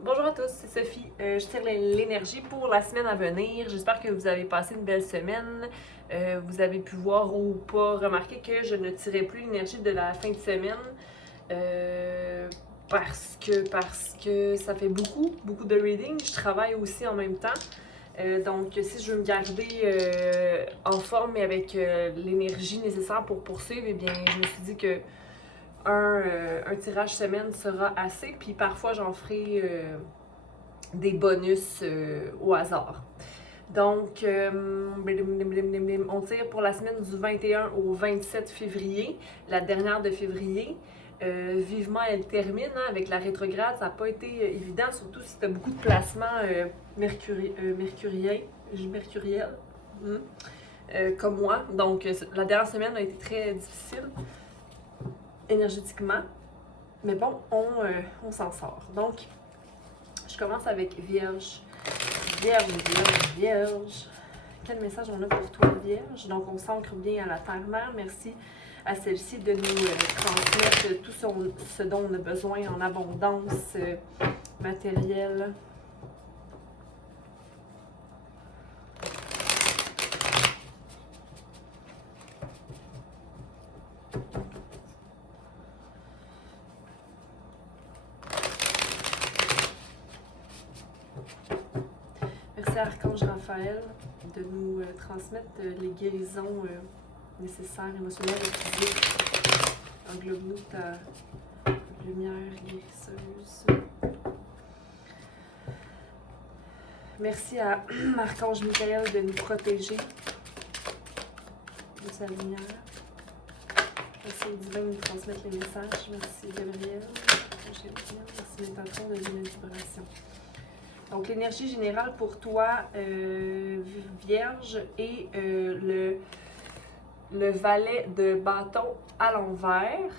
Bonjour à tous, c'est Sophie. Je tire l'énergie pour la semaine à venir. J'espère que vous avez passé une belle semaine. Vous avez pu voir ou pas remarquer que je ne tirais plus l'énergie de la fin de semaine parce que ça fait beaucoup de reading. Je travaille aussi en même temps. Donc, si je veux me garder en forme et avec l'énergie nécessaire pour poursuivre, eh bien, je me suis dit que un tirage semaine sera assez, puis parfois j'en ferai des bonus au hasard. Donc, on tire pour la semaine du 21 au 27 février, la dernière de février. Vivement, elle termine avec la rétrograde. Ça n'a pas été évident, surtout si tu as beaucoup de placements mercuriels, comme moi. Donc, la dernière semaine a été très difficile énergétiquement. Mais bon, on s'en sort. Donc, je commence avec Vierge. Vierge. Quel message on a pour toi, Vierge? Donc, on s'ancre bien à la Terre-Mère. Merci à celle-ci de nous transmettre tout ce dont on a besoin en abondance matérielle. Merci à Archange Raphaël de nous transmettre les guérisons nécessaires, émotionnelles et physiques. Englobe-nous ta lumière guérisseuse. Merci à Archange Michael de nous protéger de sa lumière. Merci au divin de nous transmettre les messages. Merci Gabriel. Merci mes patrons de la vibration. Donc, l'énergie générale pour toi, Vierge, et le valet de bâton à l'envers.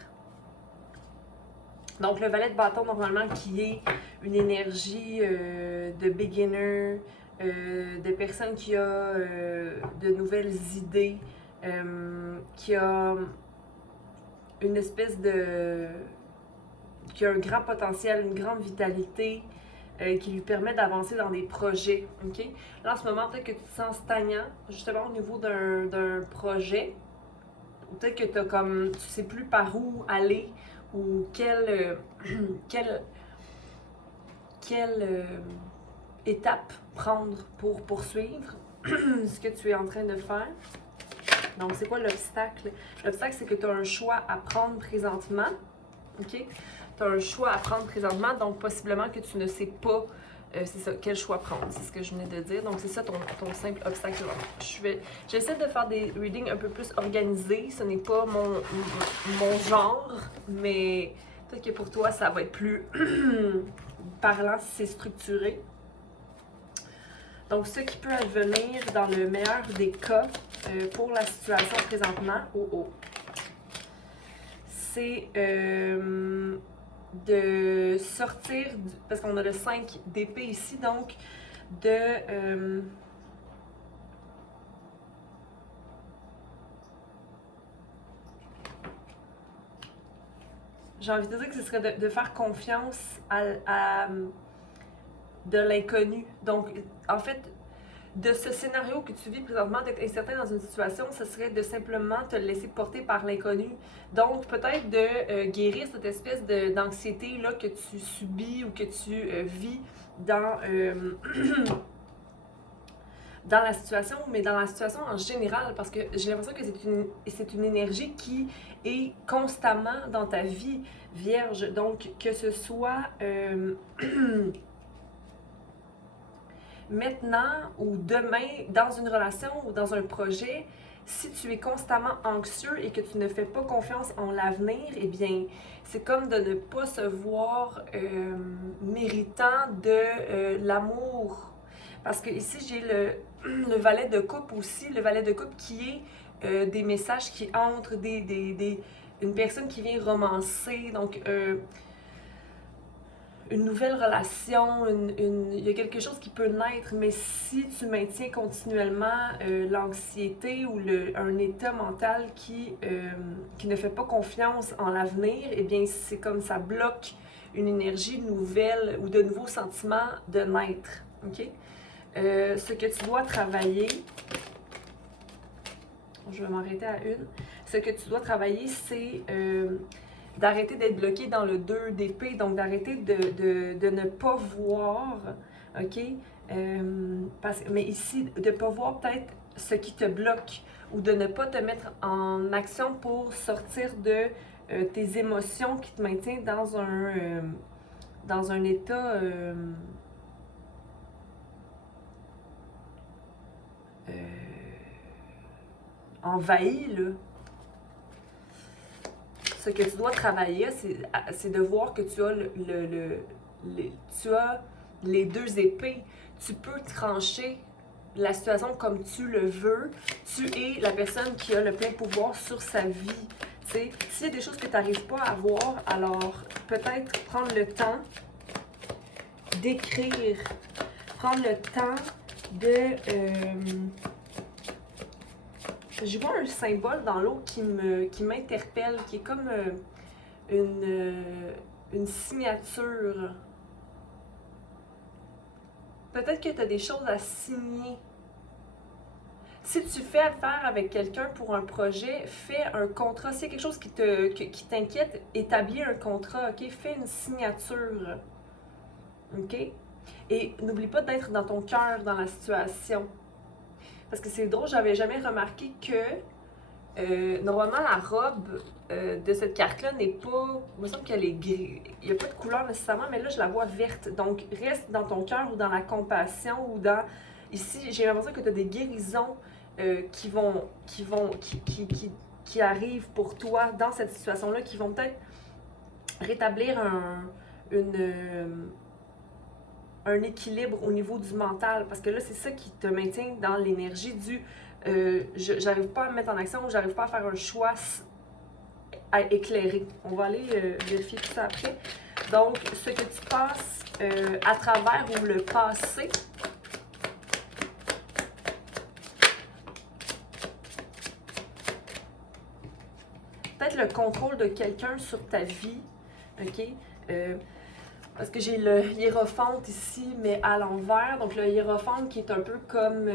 Donc, le valet de bâton, normalement, qui est une énergie de beginner, de personne qui a de nouvelles idées, qui a une espèce de... qui a un grand potentiel, une grande vitalité, qui lui permet d'avancer dans des projets. Okay? Là, en ce moment, peut-être que tu te sens stagnant, justement, au niveau d'un projet. Peut-être que t'as comme, tu sais plus par où aller ou quelle étape prendre pour poursuivre ce que tu es en train de faire. Donc, c'est quoi l'obstacle? L'obstacle, c'est que tu as un choix à prendre présentement. OK? Tu as un choix à prendre présentement, donc possiblement que tu ne sais pas c'est ça, quel choix prendre. C'est ce que je venais de dire. Donc, c'est ça ton simple obstacle. J'essaie de faire des readings un peu plus organisés. Ce n'est pas mon genre, mais peut-être que pour toi, ça va être plus parlant si c'est structuré. Donc, ce qui peut advenir dans le meilleur des cas pour la situation présentement, c'est de sortir, parce qu'on a le 5 d'épée ici, donc de... j'ai envie de dire que ce serait de faire confiance à de l'inconnu. Donc, en fait, de ce scénario que tu vis présentement, d'être incertain dans une situation, ce serait de simplement te laisser porter par l'inconnu. Donc, peut-être de guérir cette espèce d'anxiété-là que tu subis ou que tu vis dans, dans la situation, mais dans la situation en général, parce que j'ai l'impression que c'est une énergie qui est constamment dans ta vie, Vierge. Donc, que ce soit... maintenant ou demain, dans une relation ou dans un projet, si tu es constamment anxieux et que tu ne fais pas confiance en l'avenir, eh bien, c'est comme de ne pas se voir méritant de l'amour. Parce que ici, j'ai le valet de coupe aussi, le valet de coupe qui est des messages qui entrent, une personne qui vient romancer, donc... une nouvelle relation, il y a quelque chose qui peut naître, mais si tu maintiens continuellement l'anxiété ou un état mental qui ne fait pas confiance en l'avenir, eh bien c'est comme ça bloque une énergie nouvelle ou de nouveaux sentiments de naître. OK? Ce que tu dois travailler, je vais m'arrêter à une. Ce que tu dois travailler, c'est d'arrêter d'être bloqué dans le 2 d'épée, donc d'arrêter de ne pas voir, OK? Mais ici, de ne pas voir peut-être ce qui te bloque ou de ne pas te mettre en action pour sortir de tes émotions qui te maintiennent dans un état envahi, là. Ce que tu dois travailler, c'est de voir que tu as tu as les 2 épées. Tu peux trancher la situation comme tu le veux. Tu es la personne qui a le plein pouvoir sur sa vie. S'il y a des choses que tu n'arrives pas à voir, alors peut-être prendre le temps d'écrire, prendre le temps de... je vois un symbole dans l'eau qui m'interpelle, qui est comme une signature. Peut-être que tu as des choses à signer. Si tu fais affaire avec quelqu'un pour un projet, fais un contrat. S'il y a quelque chose qui t'inquiète, établis un contrat, OK? Fais une signature, OK? Et n'oublie pas d'être dans ton cœur dans la situation. Parce que c'est drôle, j'avais jamais remarqué que normalement la robe de cette carte-là n'est pas... Il me semble qu'elle est grise. Il n'y a pas de couleur nécessairement, mais là je la vois verte. Donc reste dans ton cœur ou dans la compassion ou dans... Ici, j'ai l'impression que tu as des guérisons qui arrivent pour toi dans cette situation-là, qui vont peut-être rétablir un équilibre au niveau du mental, parce que là, c'est ça qui te maintient dans l'énergie du j'arrive pas à me mettre en action, j'arrive pas à faire un choix éclairé. On va aller vérifier tout ça après. Donc, ce que tu passes à travers ou le passé, peut-être le contrôle de quelqu'un sur ta vie, OK? Parce que j'ai le hiérophante ici, mais à l'envers. Donc le hiérophante qui est un peu comme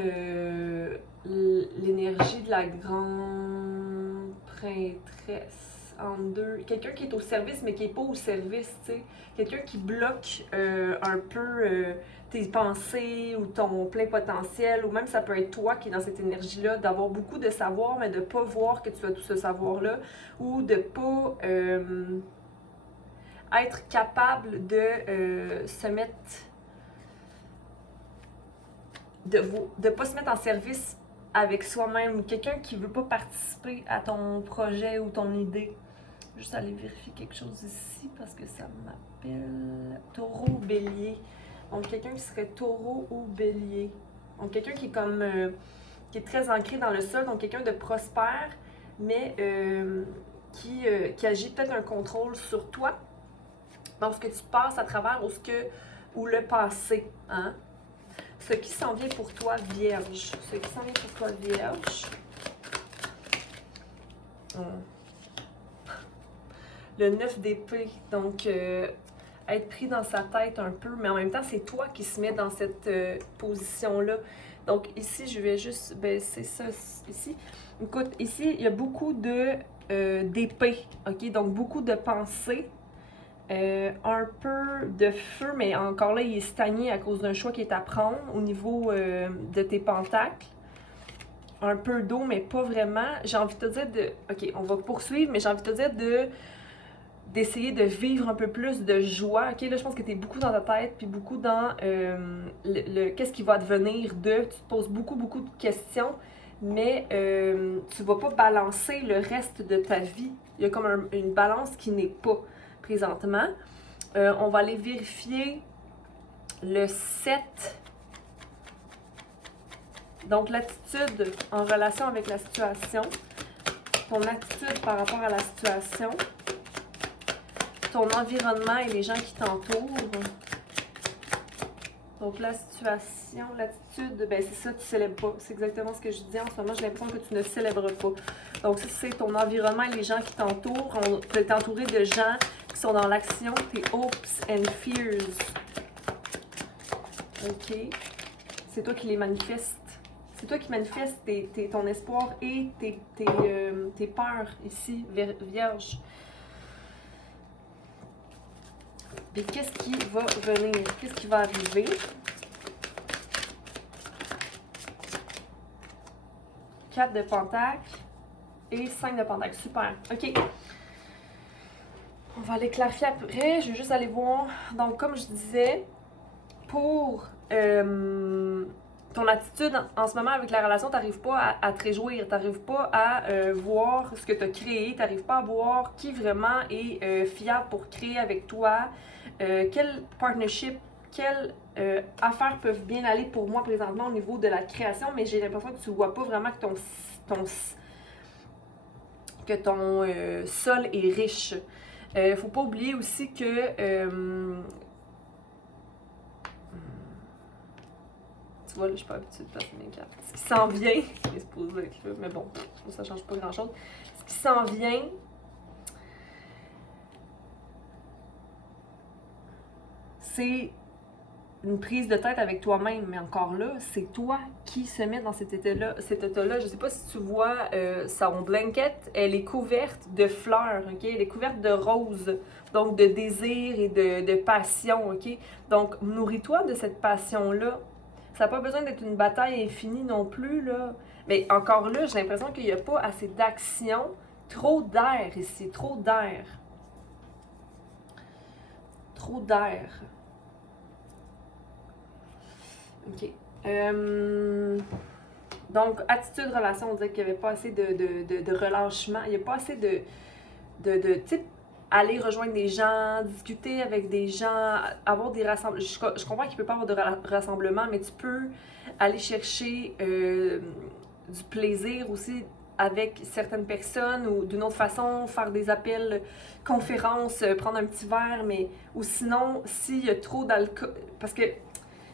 l'énergie de la grande prêtresse en deux. Quelqu'un qui est au service, mais qui n'est pas au service, tu sais. Quelqu'un qui bloque un peu tes pensées ou ton plein potentiel, ou même ça peut être toi qui est dans cette énergie-là, d'avoir beaucoup de savoir, mais de ne pas voir que tu as tout ce savoir-là, ou de ne pas... être capable de se mettre, de pas se mettre en service avec soi-même, ou quelqu'un qui veut pas participer à ton projet ou ton idée. Juste aller vérifier quelque chose ici parce que ça m'appelle taureau ou bélier. Donc quelqu'un qui serait taureau ou bélier. Donc quelqu'un qui est comme qui est très ancré dans le sol, donc quelqu'un de prospère, mais qui agit peut-être un contrôle sur toi. Donc, ce que tu passes à travers ou le passé. Hein? Ce qui s'en vient pour toi, Vierge. Ce qui s'en vient pour toi, Vierge. Le 9 d'épée. Donc, être pris dans sa tête un peu, mais en même temps, c'est toi qui se mets dans cette position-là. Donc, ici, je vais juste baisser ça ici. Écoute, ici, il y a beaucoup d'épée. OK? Donc, beaucoup de pensées. Un peu de feu, mais encore là, il est stagné à cause d'un choix qui est à prendre au niveau de tes pentacles. Un peu d'eau, mais pas vraiment. J'ai envie de te dire de... OK, on va poursuivre, mais j'ai envie de te dire d'essayer de vivre un peu plus de joie. OK, là, je pense que tu es beaucoup dans ta tête, puis beaucoup dans qu'est-ce qui va devenir de... Tu te poses beaucoup de questions, mais tu vas pas balancer le reste de ta vie. Il y a comme une balance qui n'est pas présentement. On va aller vérifier le 7. Donc, l'attitude en relation avec la situation. Ton attitude par rapport à la situation. Ton environnement et les gens qui t'entourent. Donc, la situation, l'attitude, ben c'est ça, tu célèbres pas. C'est exactement ce que je dis en ce moment. J'ai l'impression que tu ne célèbres pas. Donc, ça, c'est ton environnement et les gens qui t'entourent. Tu es entouré de gens qui sont dans l'action, tes hopes and fears. OK? C'est toi qui les manifestes. C'est toi qui manifestes ton espoir et tes peurs ici, Vierge. Et qu'est-ce qui va venir? Qu'est-ce qui va arriver? 4 de Pentacle et 5 de Pentacle. Super. OK. On va aller clarifier après. Je vais juste aller voir. Donc, comme je disais, pour ton attitude en ce moment avec la relation, tu n'arrives pas à te réjouir, tu n'arrives pas à voir ce que tu as créé, tu n'arrives pas à voir qui vraiment est fiable pour créer avec toi, quel partnership, quelles affaires peuvent bien aller pour moi présentement au niveau de la création, mais j'ai l'impression que tu ne vois pas vraiment que ton sol est riche. Faut pas oublier aussi que tu vois, là, je suis pas habituée de passer mes cartes. Ce qui s'en vient, c'est supposé être là, mais bon, ça change pas grand-chose. Ce qui s'en vient, c'est une prise de tête avec toi-même, mais encore là, c'est toi qui se met dans cet état-là. Je sais pas si tu vois son blanket, elle est couverte de fleurs, ok? Elle est couverte de roses, donc de désir et de passion, ok? Donc, nourris-toi de cette passion-là. Ça n'a pas besoin d'être une bataille infinie non plus, là. Mais encore là, j'ai l'impression qu'il n'y a pas assez d'action. Trop d'air ici, trop d'air. Trop d'air. OK. Donc, attitude, relation, on dirait qu'il n'y avait pas assez de relâchement. Il n'y a pas assez de tu sais, aller rejoindre des gens, discuter avec des gens, avoir des rassemblements. Je comprends qu'il ne peut pas avoir de rassemblement, mais tu peux aller chercher du plaisir aussi avec certaines personnes ou d'une autre façon, faire des appels, conférences, prendre un petit verre, mais ou sinon, s'il y a trop d'alcool, parce que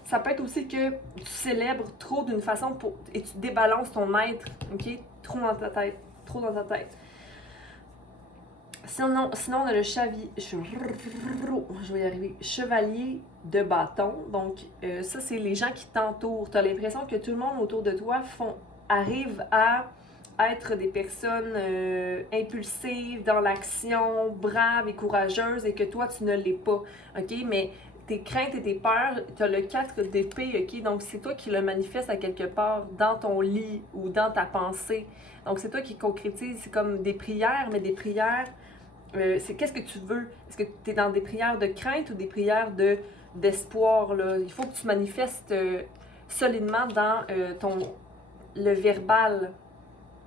ça peut être aussi que tu célèbres trop d'une façon et tu débalances ton être, ok? Trop dans ta tête, trop dans ta tête. Sinon on a le je vais y arriver. Chevalier de bâton. Donc, ça, c'est les gens qui t'entourent. Tu as l'impression que tout le monde autour de toi arrive à être des personnes impulsives, dans l'action, braves et courageuses, et que toi, tu ne l'es pas. OK? Mais tes craintes et tes peurs, tu as le 4 d'épée, OK? Donc, c'est toi qui le manifeste à quelque part dans ton lit ou dans ta pensée. Donc, c'est toi qui concrétise. C'est comme des prières, mais des prières... c'est qu'est-ce que tu veux? Est-ce que tu es dans des prières de crainte ou des prières d'espoir, là? Il faut que tu manifestes solidement dans le verbal.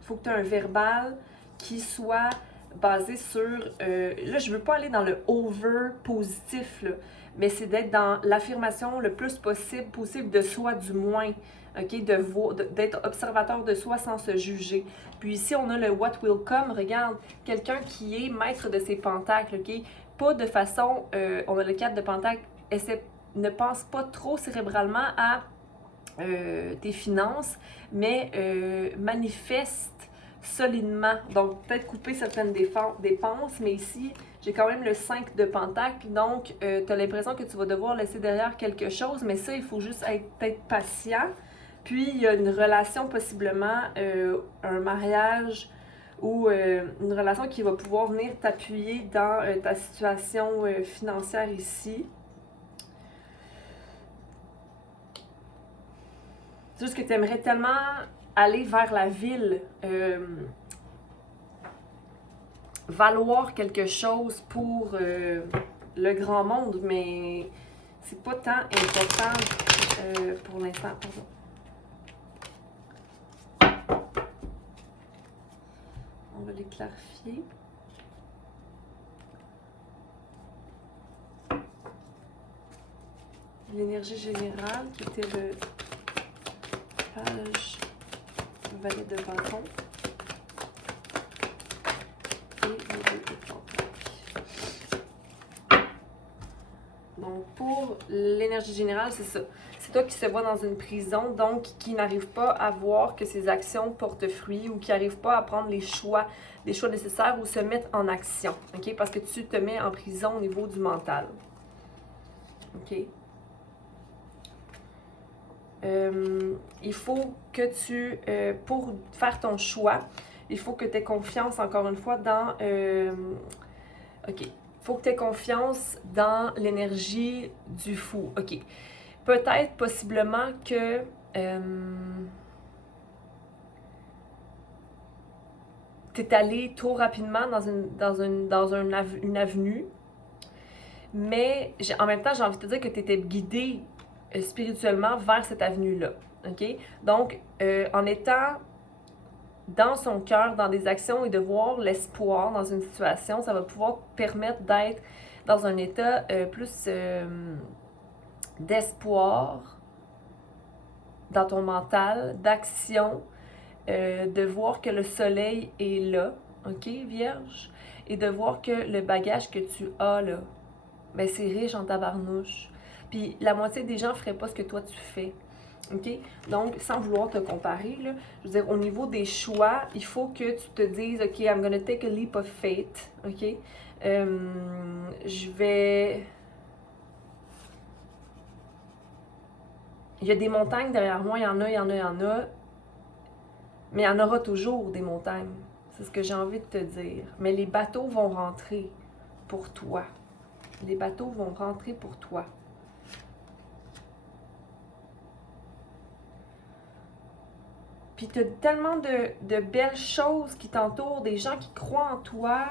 Il faut que tu aies un verbal qui soit basé sur... là, je veux pas aller dans le over positif, là, mais c'est d'être dans l'affirmation le plus possible de soi, du moins. OK? D'être observateur de soi sans se juger. Puis ici, on a le What Will Come. Regarde, quelqu'un qui est maître de ses pentacles, OK? Pas de façon... on a le 4 de pentacles. Ne pense pas trop cérébralement à tes finances, mais manifeste solidement. Donc, peut-être couper certaines dépenses, mais ici, j'ai quand même le 5 de Pentacle. Donc, tu as l'impression que tu vas devoir laisser derrière quelque chose, mais ça, il faut juste être patient. Puis, il y a une relation, possiblement, un mariage ou une relation qui va pouvoir venir t'appuyer dans ta situation financière ici. C'est juste que tu aimerais tellement aller vers la ville, valoir quelque chose pour le grand monde, mais c'est pas tant important pour l'instant. On va les clarifier. L'énergie générale qui était le page valet de bâton et le 2 de pentacle. Donc, pour l'énergie générale, c'est ça. C'est toi qui se vois dans une prison, donc qui n'arrive pas à voir que ses actions portent fruit ou qui n'arrive pas à prendre les choix nécessaires ou se mettre en action, OK? Parce que tu te mets en prison au niveau du mental, OK? Il faut que tu, pour faire ton choix, il faut que tu aies confiance, encore une fois, dans... OK. Il faut que tu aies confiance dans l'énergie du fou. OK. Peut-être, possiblement, que... tu es allé trop rapidement dans une avenue, mais en même temps, j'ai envie de te dire que tu étais guidé spirituellement vers cette avenue-là. OK? Donc, en étant dans son cœur, dans des actions et de voir l'espoir dans une situation, ça va pouvoir te permettre d'être dans un état plus d'espoir dans ton mental, d'action, de voir que le soleil est là, OK, Vierge? Et de voir que le bagage que tu as là, ben c'est riche en tabarnouche. Puis la moitié des gens ne feraient pas ce que toi tu fais. OK? Donc, sans vouloir te comparer, là, je veux dire, au niveau des choix, il faut que tu te dises, OK, I'm gonna take a leap of faith. OK? Je vais... Il y a des montagnes derrière moi, il y en a, il y en a, il y en a. Mais il y en aura toujours des montagnes. C'est ce que j'ai envie de te dire. Mais les bateaux vont rentrer pour toi. Les bateaux vont rentrer pour toi. Puis tu as tellement de belles choses qui t'entourent, des gens qui croient en toi.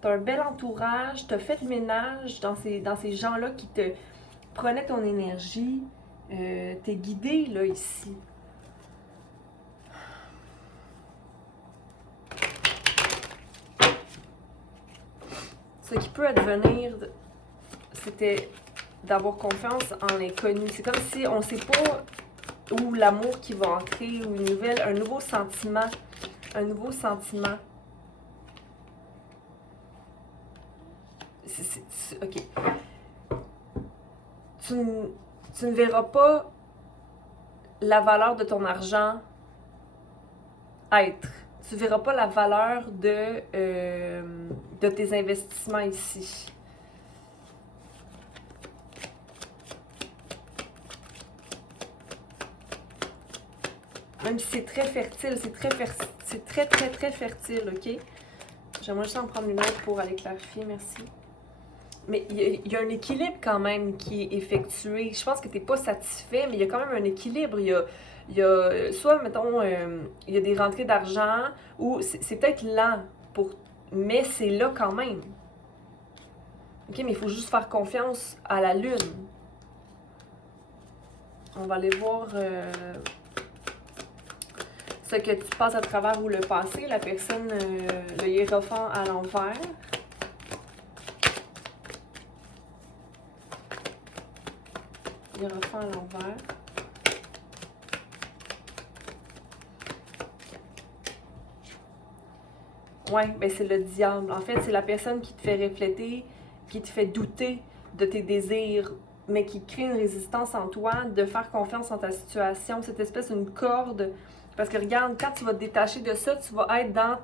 Tu as un bel entourage. Tu as fait le ménage dans ces gens-là qui te prenaient ton énergie. Tu es guidé là, ici. Ce qui peut advenir, c'était d'avoir confiance en l'inconnu. C'est comme si on ne sait pas où l'amour qui va entrer, ou un nouveau sentiment. Un nouveau sentiment. OK. Tu ne verras pas la valeur de ton argent être. Tu ne verras pas la valeur de tes investissements ici. Même si c'est très fertile, c'est très fertile, OK? J'aimerais juste en prendre une autre pour aller clarifier, merci. Mais il y a un équilibre quand même qui est effectué. Je pense que tu n'es pas satisfait, mais il y a quand même un équilibre. Il y a soit, mettons, il y a des rentrées d'argent, ou c'est peut-être lent, mais c'est là quand même. OK, mais il faut juste faire confiance à la lune. On va aller voir ce que tu passes à travers ou le passé. La personne, le hiérophant à l'envers. Hiérophant à l'envers. Ouais, ben c'est le diable. En fait, c'est la personne qui te fait refléter, qui te fait douter de tes désirs, mais qui crée une résistance en toi, de faire confiance en ta situation, cette espèce d'une corde. Parce que regarde, quand tu vas te détacher de ça, tu vas être dans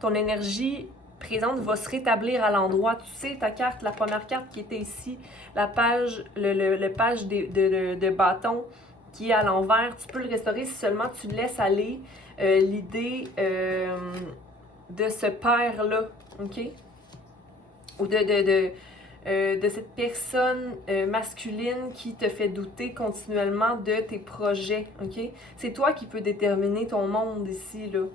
ton énergie présente, va se rétablir à l'endroit. Tu sais, ta carte, la première carte qui était ici, la page, le page de bâton qui est à l'envers, tu peux le restaurer si seulement tu laisses aller l'idée de ce père-là, OK? Ou de cette personne masculine qui te fait douter continuellement de tes projets, OK? C'est toi qui peux déterminer ton monde ici, là.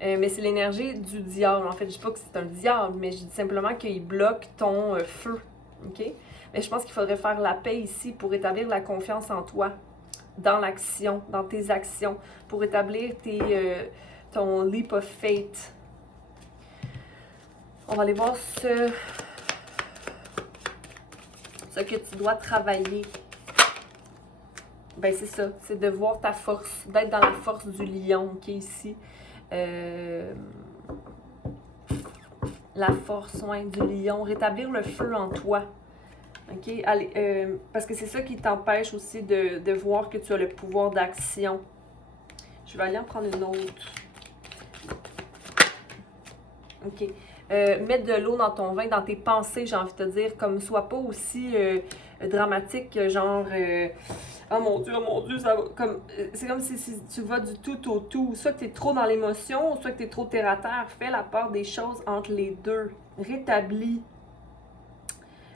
Mais c'est l'énergie du diable. En fait, je dis pas que c'est un diable, mais je dis simplement qu'il bloque ton feu, OK? Mais je pense qu'il faudrait faire la paix ici pour établir la confiance en toi, dans l'action, dans tes actions, pour établir ton leap of faith. On va aller voir ce que tu dois travailler. Ben c'est ça, c'est de voir ta force, d'être dans la force du lion qui est ici. La force, ouais, du lion, rétablir le feu en toi. OK? Allez, parce que c'est ça qui t'empêche aussi de voir que tu as le pouvoir d'action. Je vais aller en prendre une autre. OK. Mettre de l'eau dans ton vin, dans tes pensées, j'ai envie de te dire, comme sois pas aussi dramatique, genre oh mon Dieu, ça va. C'est comme si tu vas du tout au tout. Soit que tu es trop dans l'émotion, soit que tu es trop terre à terre. Fais la part des choses entre les deux. Rétablis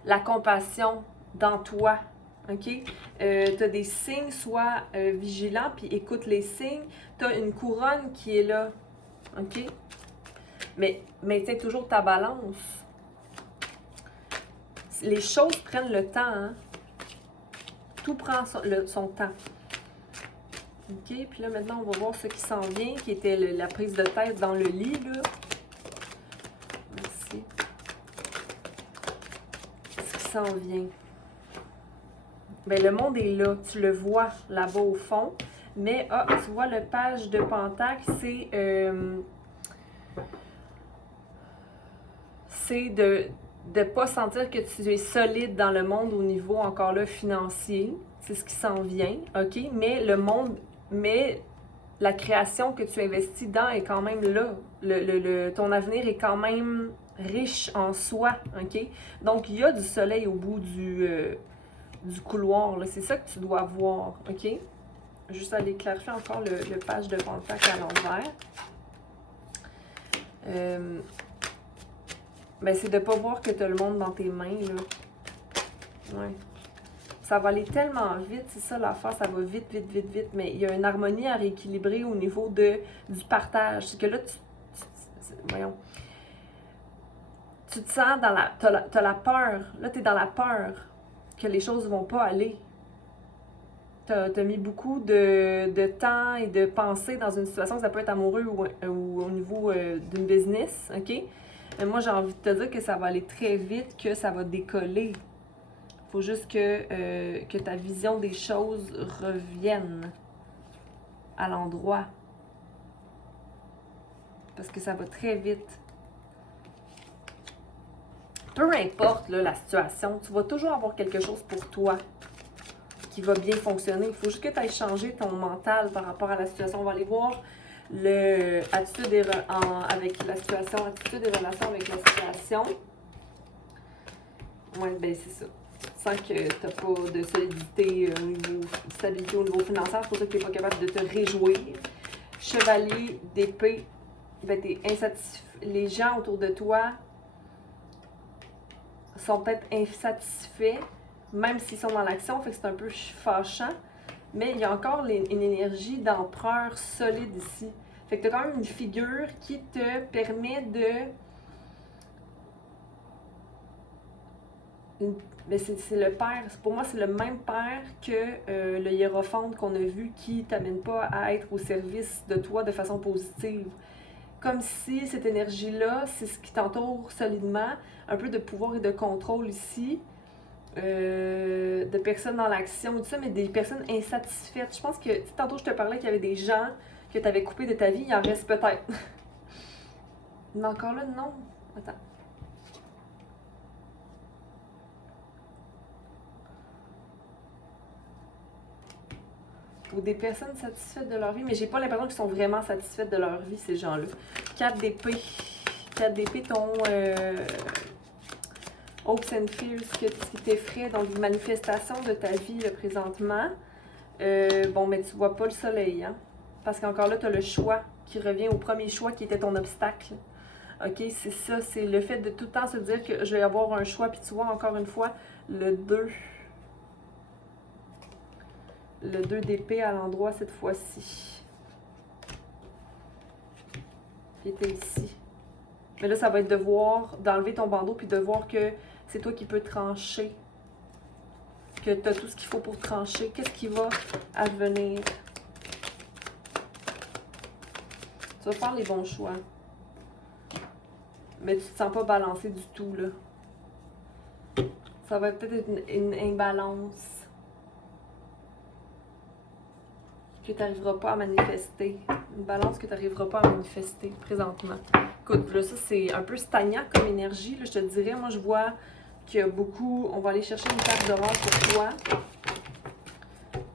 la compassion dans toi. OK? Tu as des signes, sois vigilant, puis écoute les signes. Tu as une couronne qui est là. OK? Mais maintiens toujours ta balance. Les choses prennent le temps, hein? Tout prend son temps. OK? Puis là, maintenant, on va voir ce qui s'en vient, qui était la prise de tête dans le lit, là. Merci. Ce qui s'en vient. Bien, le monde est là. Tu le vois là-bas au fond. Mais, tu vois, le page de Pentacle, c'est de ne pas sentir que tu es solide dans le monde au niveau, encore là, financier. C'est ce qui s'en vient, OK? Mais le monde, la création que tu investis dans est quand même là. Ton avenir est quand même riche en soi, OK? Donc, il y a du soleil au bout du couloir, là. C'est ça que tu dois voir, OK? Juste aller clarifier encore le page de Pentacle à l'envers. Ben, c'est de ne pas voir que tu as le monde dans tes mains, là. Ouais. Ça va aller tellement vite, c'est ça l'affaire, ça va vite, vite, vite, vite. Mais il y a une harmonie à rééquilibrer au niveau du partage. C'est que là, voyons. Tu te sens dans la... T'as la peur. Là, tu es dans la peur que les choses ne vont pas aller. T'as mis beaucoup de temps et de pensée dans une situation, ça peut être amoureux ou au niveau d'une business, OK? Mais moi, j'ai envie de te dire que ça va aller très vite, que ça va décoller. Il faut juste que ta vision des choses revienne à l'endroit. Parce que ça va très vite. Peu importe là, la situation, tu vas toujours avoir quelque chose pour toi qui va bien fonctionner. Il faut juste que tu ailles changer ton mental par rapport à la situation. On va aller voir attitude avec la situation, attitude et relation avec la situation. Oui, ben c'est ça. Tu sens que tu n'as pas de solidité au niveau de stabilité au niveau financier, c'est pour ça que tu n'es pas capable de te réjouir. Chevalier d'épée, ben t'es insatisfait. Les gens autour de toi sont peut-être insatisfaits, même s'ils sont dans l'action, fait que c'est un peu fâchant. Mais il y a encore une énergie d'empereur solide ici. Fait que tu as quand même une figure qui te permet mais c'est le père, pour moi c'est le même père que le hiérophante qu'on a vu qui t'amène pas à être au service de toi de façon positive. Comme si cette énergie-là, c'est ce qui t'entoure solidement, un peu de pouvoir et de contrôle ici, de personnes dans l'action, tout ça, mais des personnes insatisfaites. Je pense que, tantôt je te parlais qu'il y avait des gens que tu avais coupés de ta vie, il en reste peut-être. Mais encore là, non. Attends. Ou des personnes satisfaites de leur vie, mais j'ai pas l'impression qu'ils sont vraiment satisfaites de leur vie, ces gens-là. 4 d'épée. 4 d'épée, ton hopes and fears, ce qui t'effraie, donc une manifestation de ta vie là, présentement. Bon, mais tu vois pas le soleil, hein? Parce qu'encore là, tu as le choix qui revient au premier choix qui était ton obstacle. OK, c'est ça, c'est le fait de tout le temps se dire que je vais avoir un choix, puis tu vois, encore une fois, le 2. Le 2 d'épée à l'endroit cette fois-ci. Qui était ici. Mais là, ça va être de voir, d'enlever ton bandeau, puis de voir que c'est toi qui peux trancher. Que tu as tout ce qu'il faut pour trancher. Qu'est-ce qui va advenir? Tu vas faire les bons choix. Mais tu te sens pas balancé du tout, là. Ça va peut-être être une imbalance que tu n'arriveras pas à manifester. Une balance que tu n'arriveras pas à manifester présentement. Écoute, là, ça, c'est un peu stagnant comme énergie. Là, je te dirais, moi, je vois qui a beaucoup... On va aller chercher une carte d'orage pour toi.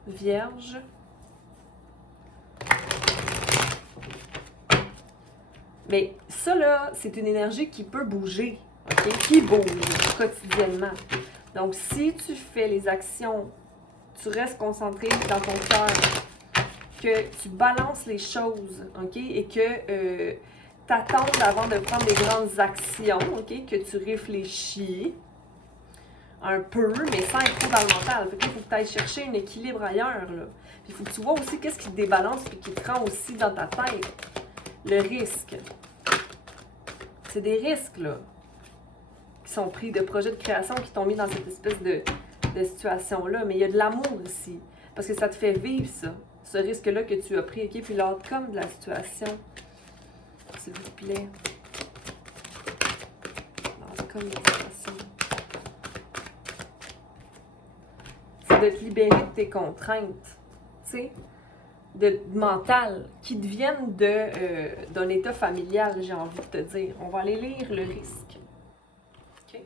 Vierge. Mais ça, là, c'est une énergie qui peut bouger, ok? Qui bouge quotidiennement. Donc, si tu fais les actions, tu restes concentré dans ton cœur, que tu balances les choses, ok? Et que tu attendes avant de prendre des grandes actions, ok? Que tu réfléchis un peu, mais sans être trop dans le mental. Fait qu'il faut que tu ailles chercher un équilibre ailleurs, là. Puis il faut que tu vois aussi qu'est-ce qui te débalance et qui te rend aussi dans ta tête. Le risque. C'est des risques, là, qui sont pris de projets de création qui t'ont mis dans cette espèce de situation-là. Mais il y a de l'amour ici. Parce que ça te fait vivre, ça. Ce risque-là que tu as pris, OK? Puis l'outcome de la situation. S'il vous plaît. L'outcome de la situation. C'est de te libérer de tes contraintes. Tu sais? Mentales, qui deviennent d'un état familial, j'ai envie de te dire. On va aller lire le risque. OK?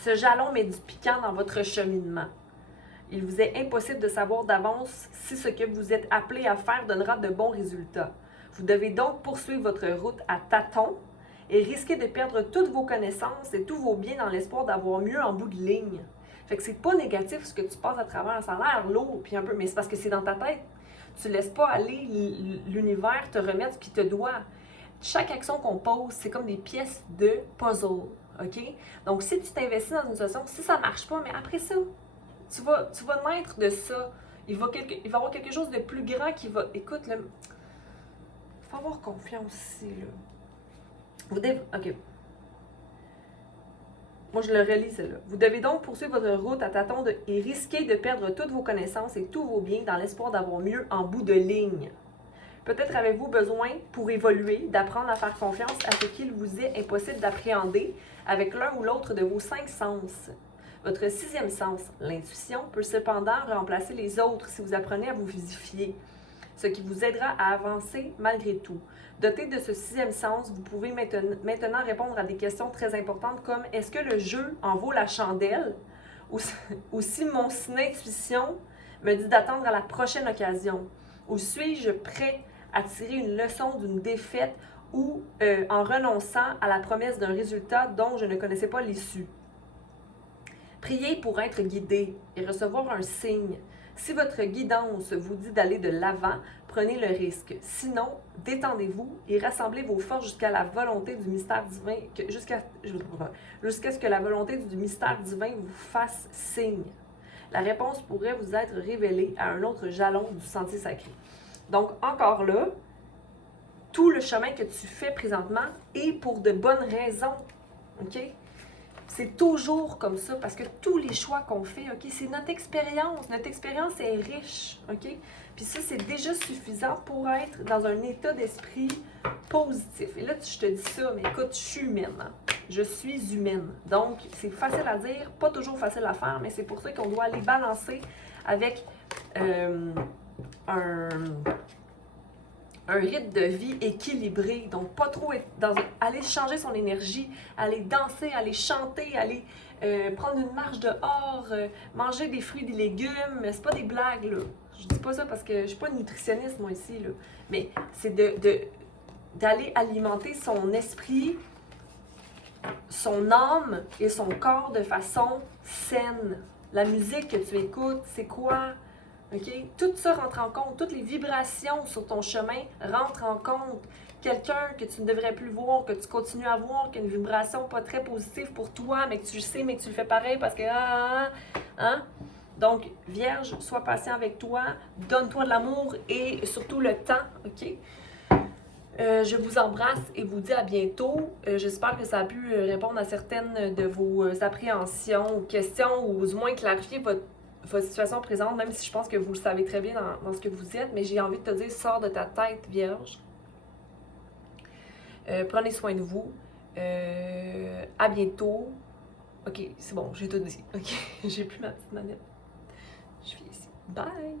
Ce jalon met du piquant dans votre cheminement. Il vous est impossible de savoir d'avance si ce que vous êtes appelé à faire donnera de bons résultats. Vous devez donc poursuivre votre route à tâtons et risquer de perdre toutes vos connaissances et tous vos biens dans l'espoir d'avoir mieux en bout de ligne. Fait que c'est pas négatif ce que tu passes à travers. Ça a l'air lourd, puis un peu, mais c'est parce que c'est dans ta tête. Tu laisses pas aller l'univers te remettre ce qu'il te doit. Chaque action qu'on pose, c'est comme des pièces de puzzle, OK? Donc, si tu t'investis dans une situation, si ça marche pas, mais après ça, tu vas naître de ça. Il va y avoir quelque chose de plus grand qui va... Écoute, il faut avoir confiance ici, là. OK. Moi, je le relis, celle-là. Vous devez donc poursuivre votre route à tâtons et risquer de perdre toutes vos connaissances et tous vos biens dans l'espoir d'avoir mieux en bout de ligne. Peut-être avez-vous besoin, pour évoluer, d'apprendre à faire confiance à ce qu'il vous est impossible d'appréhender avec l'un ou l'autre de vos 5 sens. Votre 6e sens, l'intuition, peut cependant remplacer les autres si vous apprenez à vous vivifier, ce qui vous aidera à avancer malgré tout. Doté de ce 6e sens, vous pouvez maintenant répondre à des questions très importantes comme « Est-ce que le jeu en vaut la chandelle? » ou si mon intuition me dit d'attendre à la prochaine occasion. Ou suis-je prêt à tirer une leçon d'une défaite ou en renonçant à la promesse d'un résultat dont je ne connaissais pas l'issue. Priez pour être guidé et recevoir un signe. Si votre guidance vous dit d'aller de l'avant, prenez le risque. Sinon, détendez-vous et rassemblez vos forces jusqu'à la volonté du mystère divin, jusqu'à ce que la volonté du mystère divin vous fasse signe. La réponse pourrait vous être révélée à un autre jalon du sentier sacré. Donc, encore là, tout le chemin que tu fais présentement est pour de bonnes raisons. OK? C'est toujours comme ça, parce que tous les choix qu'on fait, OK, c'est notre expérience. Notre expérience est riche, OK? Puis ça, c'est déjà suffisant pour être dans un état d'esprit positif. Et là, je te dis ça, mais écoute, je suis humaine. Hein? Je suis humaine. Donc, c'est facile à dire, pas toujours facile à faire, mais c'est pour ça qu'on doit aller balancer avec un rythme de vie équilibré. Donc, pas trop aller changer son énergie, aller danser, aller chanter, aller prendre une marche dehors, manger des fruits et des légumes. C'est pas des blagues, là. Je dis pas ça parce que je suis pas nutritionniste, moi, ici, là. Mais c'est d'aller alimenter son esprit, son âme et son corps de façon saine. La musique que tu écoutes, c'est quoi? Okay? Tout ça rentre en compte. Toutes les vibrations sur ton chemin rentrent en compte. Quelqu'un que tu ne devrais plus voir, que tu continues à voir, qui a une vibration pas très positive pour toi, mais que tu le sais, mais que tu le fais pareil parce que... hein? Donc, Vierge, sois patient avec toi, donne-toi de l'amour et surtout le temps, OK? Je vous embrasse et vous dis à bientôt. J'espère que ça a pu répondre à certaines de vos appréhensions ou questions ou du moins clarifier votre situation présente, même si je pense que vous le savez très bien dans ce que vous êtes, mais j'ai envie de te dire, sors de ta tête, Vierge. Prenez soin de vous. À bientôt. OK, c'est bon, j'ai tout dit. OK, j'ai plus ma petite manette. Je suis ici. Bye!